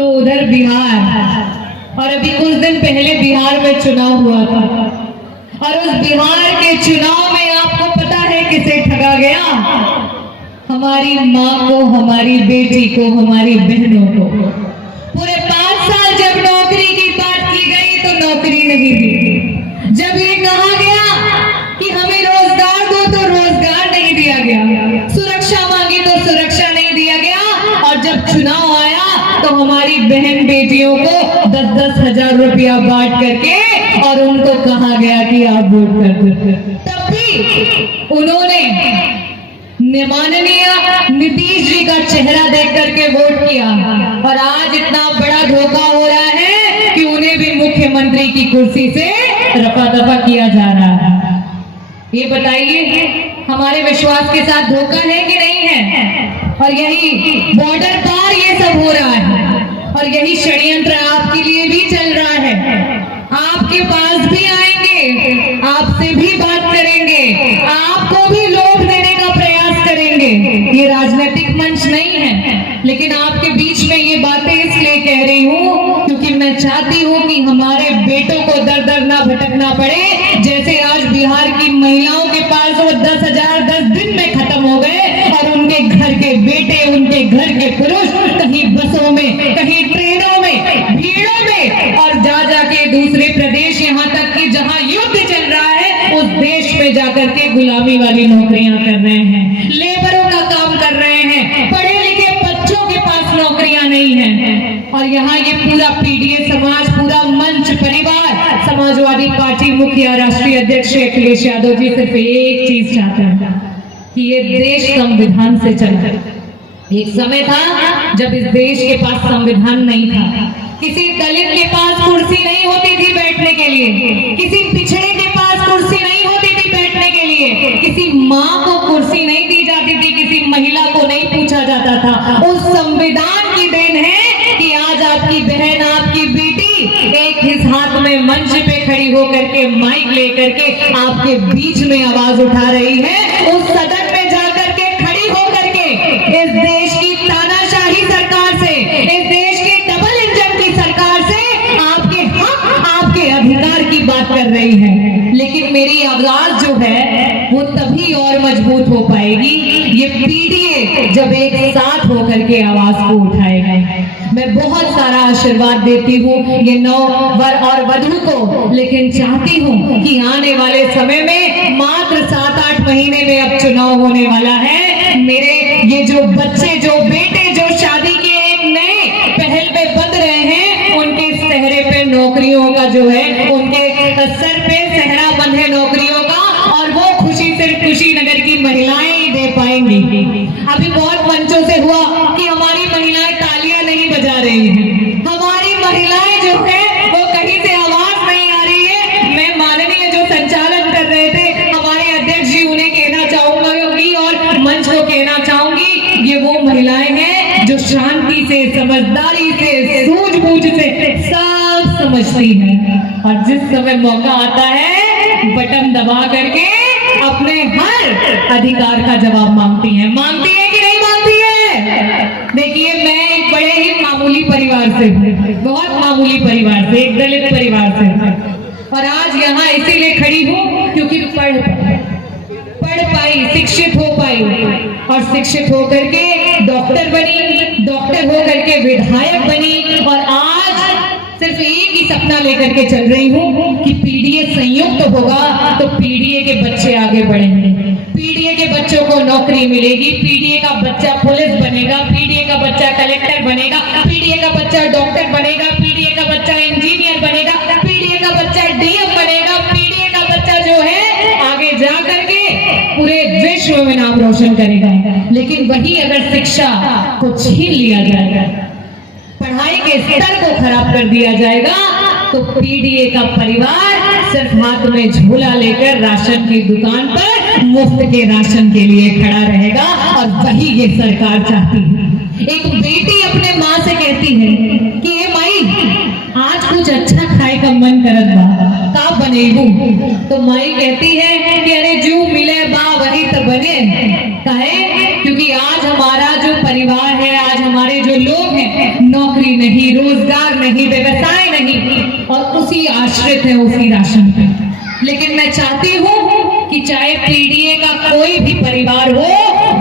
तो उधर बिहार, और अभी कुछ दिन पहले बिहार में चुनाव हुआ था, और उस बिहार के चुनाव में आपको पता है किसे ठगा गया? हमारी माँ को, हमारी बेटी को, हमारी बहनों को। पूरे 5 साल जब नौकरी की बात की गई तो नौकरी नहीं दी। जब ये कहा गया कि हमें रोजगार दो तो रोजगार नहीं दिया गया, सुरक्षा मांगी तो सुरक्षा नहीं दिया गया, और जब चुनाव आया तो हमारी बहन बेटियों को 10-10 हजार रुपया बांट करके और उनको कहा गया कि आप वोट कर दो। तब भी उन्होंने माननीय नीतीश जी का चेहरा देख करके वोट किया, और आज इतना बड़ा धोखा हो रहा है कि उन्हें भी मुख्यमंत्री की कुर्सी से रफा दफा किया जा रहा है। ये बताइए हमारे विश्वास के साथ धोखा है कि नहीं है? और यही बॉर्डर पार ये सब हो रहा है, और यही षड्यंत्र आपके लिए भी चल रहा है। आपके पास भी आएंगे, आपसे भी बात करेंगे, आपको भी लोभ देने का प्रयास करेंगे। ये राजनीतिक मंच नहीं है, लेकिन आपके बीच में ये बातें इसलिए कह रही हूँ क्योंकि मैं चाहती हूँ कि हमारे बेटों को दर दर ना भटकना पड़े। जैसे आज बिहार की महिलाओं के पास वो 10 हजार 10 दिन में खत्म हो गए, और उनके घर के बेटे, उनके घर के पुरुष कहीं बसों में, कहीं ट्रेनों में, भीड़ों में, और जा जाके दूसरे प्रदेश, यहाँ तक कि जहाँ युद्ध चल रहा है उस देश में जाकर के गुलामी वाली नौकरियां कर रहे हैं, लेबरों का काम कर रहे हैं, पढ़े लिखे बच्चों के पास नौकरियां नहीं हैं। और यहाँ ये पूरा पीडीए समाज, पूरा मंच परिवार, समाजवादी पार्टी मुखिया राष्ट्रीय अध्यक्ष अखिलेश यादव जी सिर्फ एक चीज चाहते हैं कि ये देश संविधान से चला। एक समय था जब इस देश के पास संविधान नहीं था, किसी दलित के पास कुर्सी नहीं होती थी बैठने के लिए, किसी पिछड़े के पास कुर्सी नहीं होती थी बैठने के लिए, किसी माँ को कुर्सी नहीं दी जाती थी, किसी महिला को नहीं पूछा जाता था। उस संविधान की देन है कि आज आपकी बहन, आपकी बेटी एक हिस हाथ में मंच पे खड़ी होकर के माइक लेकर के आपके बीच में आवाज उठा रही है। उस सदन में जाकर के खड़ी होकर के इस देश की तानाशाही सरकार से, इस देश की डबल इंजन की सरकार से आपके हक, आपके अधिकार की बात कर रही है। लेकिन मेरी आवाज जो है वो तभी और मजबूत हो पाएगी ये पीडीए जब एक साथ होकर के आवाज को उठाएगा। मैं बहुत सारा आशीर्वाद देती हूँ ये नववर और वधू को, लेकिन चाहती हूँ कि आने वाले समय में मात्र 7-8 महीने में अब चुनाव होने वाला है। मेरे ये जो बच्चे, जो बेटे, जो शादी के एक नए पहल पे बंध रहे हैं, उनके सहरे पे नौकरियों का जो है, उनके सर पे सहरा बंद है नौकरियों का, और वो खुशी सिर्फ कुशीनगर की महिलाएं ही दे पाएंगी। अभी बहुत मंचों से हुआ कि हमारी महिलाएं तालियां नहीं बजा रही हैं, हमारी महिलाएं जो है वो कहीं से आवाज नहीं आ रही है। मैं माननीय जो संचालन कर रहे थे हमारे अध्यक्ष जी, उन्हें कहना चाहूंगी और मंच को कहना चाहूंगी, ये वो महिलाएं हैं जो शांति से, समझदारी से, सूझबूझ से सब समझती हैं, और जिस समय मौका आता है बटन दबा करके अपने हर अधिकार का जवाब मांगती है। मांगती है कि नहीं मांगती है? देखिए मैं एक बड़े ही मामूली परिवार से हूँ, बहुत मामूली परिवार से, एक दलित परिवार से, और आज यहाँ इसीलिए खड़ी हूँ क्योंकि पढ़ पाई, शिक्षित हो पाई, और शिक्षित होकर के डॉक्टर बनी, डॉक्टर होकर के विधायक बनी, और आज सिर्फ एक ही सपना लेकर के चल रही हूँ कि पीडीए संयुक्त होगा तो पीडीए के बच्चे आगे बढ़ेंगे, पीडीए के बच्चों को नौकरी मिलेगी, पीडीए का बच्चा पुलिस बनेगा, पीडीए का बच्चा कलेक्टर बनेगा, पीडीए का बच्चा डॉक्टर बनेगा, पीडीए का बच्चा इंजीनियर बनेगा, पीडीए का बच्चा डीएम बनेगा, पीडीए का बच्चा जो है आगे जा करके पूरे विश्व में नाम रोशन करेगा। लेकिन वही अगर शिक्षा को छीन लिया जाएगा, पढ़ाई के स्तर को खराब कर दिया जाएगा, तो पीडीए का परिवार सिर्फ हाथ में झोला लेकर राशन की दुकान पर मुफ्त के राशन के लिए खड़ा रहेगा, और वही ये सरकार चाहती है। एक बेटी अपने माँ से कहती है कि ए माई आज कुछ अच्छा खाए का मन करत बा, का बनेबू? तो माई कहती है कि अरे जो मिले बा वही तो बने। काहे? क्योंकि आज हमारा जो परिवार है, आज हमारे जो लोग हैं नौकरी नहीं, रोजगार नहीं, व्यवसाय नहीं, और उसी आश्रित है उसी राशन पे। लेकिन मैं चाहती हूँ कि चाहे पीडीए का कोई भी परिवार हो,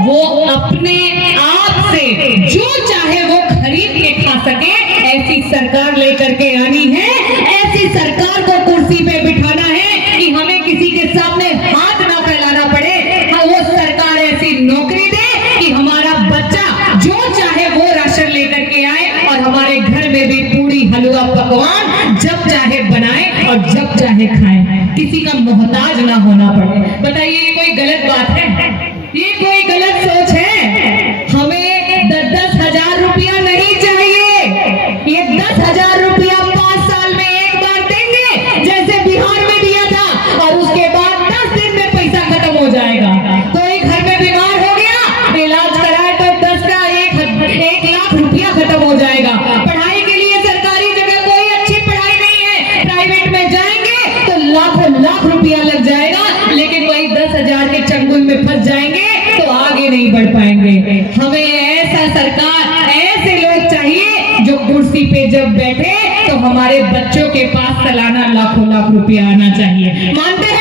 वो अपने आप से जो चाहे वो खरीद के खा सके, ऐसी सरकार लेकर के आनी है। ऐसी सरकार को कुर्सी पे बिठाना है कि हमें किसी के सामने हाथ ना फैलाना पड़े। हाँ, वो सरकार ऐसी नौकरी दे कि हमारा बच्चा जो चाहे वो राशन लेकर के आए और हमारे घर में भी पूरी हलवा पकवान जब चाहे बनाए और जब चाहे खाए, किसी का मोहताज ना होना पड़े। बताइए, ये कोई गलत बात है? ये कोई गलत सोच है? हमें 10-10 हजार रुपया नहीं चाहिए। ये 10,000 रुपया 5 साल में एक बार देंगे, जैसे बिहार में दिया था, और उसके बाद 10 दिन में पैसा खत्म हो जाएगा। कोई घर में बीमार हो गया, इलाज कराए तो 10 का 1 लाख रुपया खत्म हो जाएगा। पढ़ाई के लिए सरकारी जगह कोई अच्छी पढ़ाई नहीं है, प्राइवेट में जाएंगे तो लाखों लाख रुपया लग जाएगा, लेकिन वही 10,000 के चंगुल में फंस जाएंगे तो आगे नहीं बढ़ पाएंगे। हमें ऐसा सरकार, ऐसे लोग चाहिए जो कुर्सी पे जब बैठे तो हमारे बच्चों के पास सालाना लाखों लाख रुपया आना चाहिए। मानते हैं?